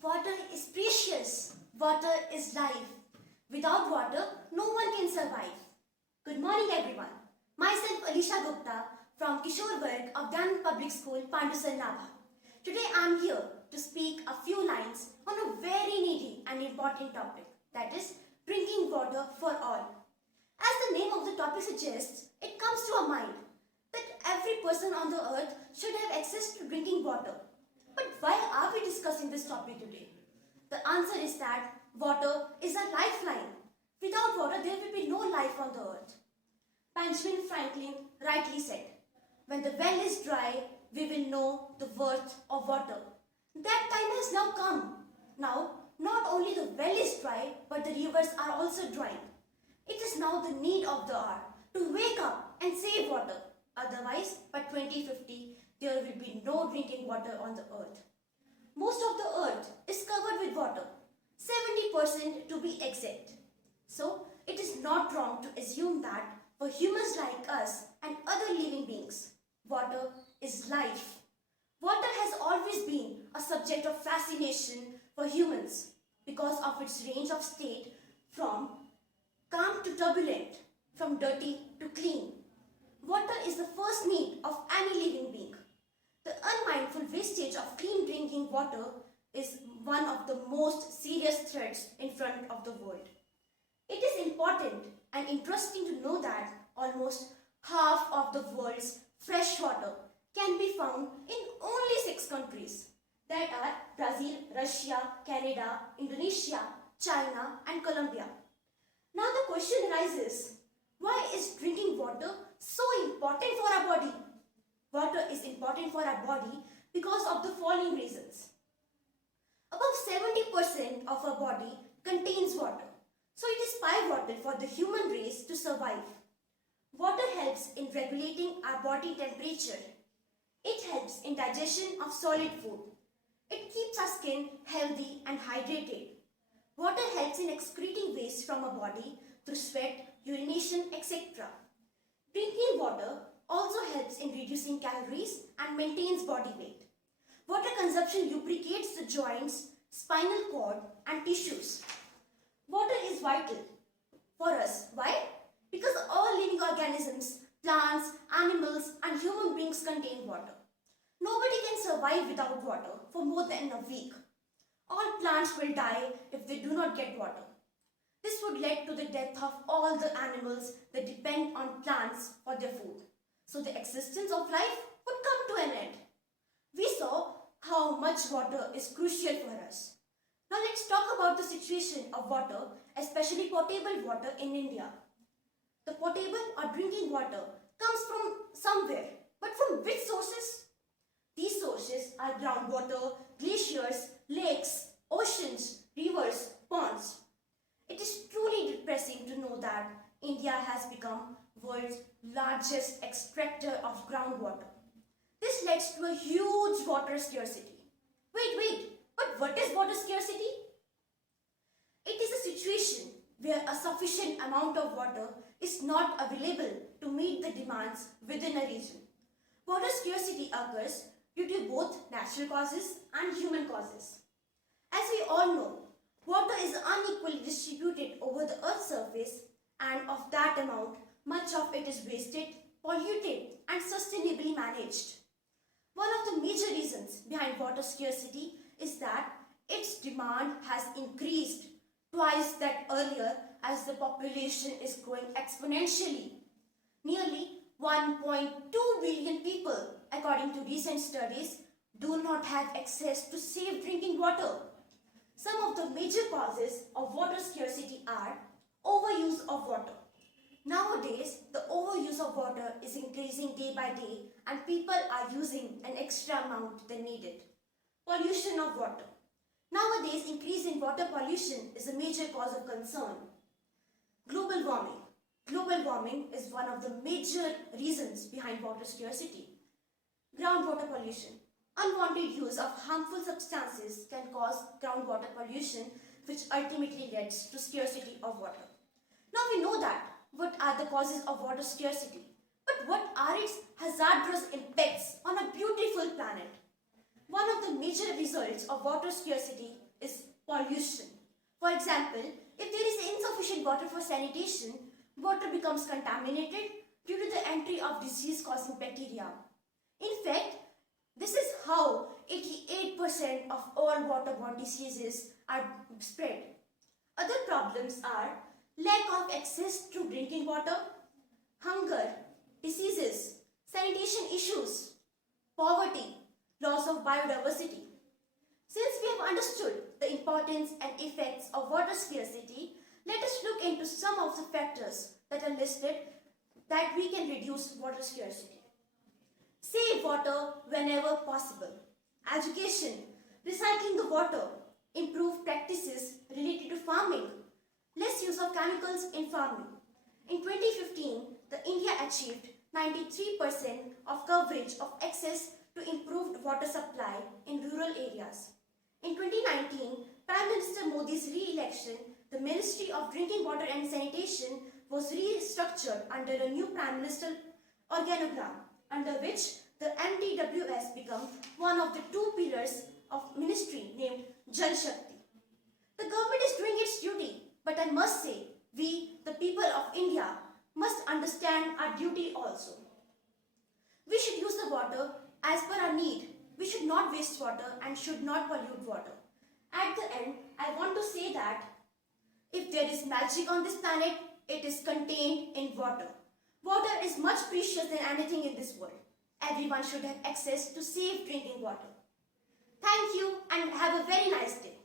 Water is precious. Water is life. Without water, no one can survive. Good morning, everyone. Myself, Alisha Gupta from Kishore Varg of Dhan Public School, Pandusar Nabha. Today, I am here to speak a few lines on a very needy and important topic, that is, drinking water for all. As the name of the topic suggests, it comes to our mind that every person on the earth should have access to drinking water. But why are we discussing this topic today? The answer is that water is a lifeline. Without water, there will be no life on the earth. Benjamin Franklin rightly said, "When the well is dry, we will know the worth of water." That time has now come. Now, not only the well is dry, but the rivers are also drying. It is now the need of the hour to wake up and save water. Otherwise, by 2050, there will be no drinking water on the earth. Most of the earth is covered with water, 70% to be exact. So, it is not wrong to assume that for humans like us and other living beings, water is life. Water has always been a subject of fascination for humans because of its range of state from calm to turbulent, from dirty to clean. Water is the first need of any living being. The unmindful wastage of clean drinking water is one of the most serious threats in front of the world. It is important and interesting to know that almost half of the world's fresh water can be found in only 6 countries. That are Brazil, Russia, Canada, Indonesia, China and Colombia. Now the question arises, why is drinking water so important for our body? Water is important for our body because of the following reasons. Above 70% of our body contains water. So it is pivotal for the human race to survive. Water helps in regulating our body temperature. It helps in digestion of solid food. It keeps our skin healthy and hydrated. Water helps in excreting waste from our body through sweat, urination, etc. Drinking water also helps in reducing calories and maintains body weight. Water consumption lubricates the joints, spinal cord and tissues. Water is vital for us. Why? Because all living organisms, plants, animals and human beings contain water. Nobody can survive without water for more than a week. All plants will die if they do not get water. This would lead to the death of all the animals that depend on plants for their food. So the existence of life would come to an end. We saw how much water is crucial for us. Now let's talk about the situation of water, especially potable water in India. The potable or drinking water comes from somewhere, but from which sources? These sources are groundwater, glaciers, lakes, oceans, rivers, ponds. It is truly depressing to know that India has become world's largest extractor of groundwater. This leads to a huge water scarcity. Wait, but what is water scarcity? It is a situation where a sufficient amount of water is not available to meet the demands within a region. Water scarcity occurs due to both natural causes and human causes. As we all know, water is unequally distributed over the earth's surface, and of that amount, much of it is wasted, polluted and sustainably managed. One of the major reasons behind water scarcity is that its demand has increased twice that earlier as the population is growing exponentially. Nearly 1.2 billion people, according to recent studies, do not have access to safe drinking water. Some of the major causes of water scarcity are overuse of water. Nowadays, the overuse of water is increasing day by day and people are using an extra amount than needed. Pollution of water. Nowadays, increase in water pollution is a major cause of concern. Global warming. Global warming is one of the major reasons behind water scarcity. Groundwater pollution. Unwanted use of harmful substances can cause groundwater pollution, which ultimately leads to scarcity of water. Now we know that what are the causes of water scarcity, but what are its hazardous impacts on a beautiful planet? One of the major results of water scarcity is pollution. For example, if there is insufficient water for sanitation, water becomes contaminated due to the entry of disease-causing bacteria. In fact, this is how 88% of all waterborne diseases are spread. Other problems are lack of access to drinking water, hunger, diseases, sanitation issues, poverty, loss of biodiversity. Since we have understood the importance and effects of water scarcity, let us look into some of the factors that are listed that we can reduce water scarcity. Save water whenever possible. Education, recycling the water, improve practices related to farming, less use of chemicals in farming. In 2015, India achieved 93% of coverage of access to improved water supply in rural areas. In 2019, Prime Minister Modi's re-election, the Ministry of Drinking Water and Sanitation was restructured under a new Prime Minister organogram, under which the MDWS became one of the two pillars of ministry named Jal Shakti. The government is doing its duty, but I must say, we, the people of India, must understand our duty also. We should use the water as per our need. We should not waste water and should not pollute water. At the end, I want to say that if there is magic on this planet, it is contained in water. Water is much precious than anything in this world. Everyone should have access to safe drinking water. Thank you and have a very nice day.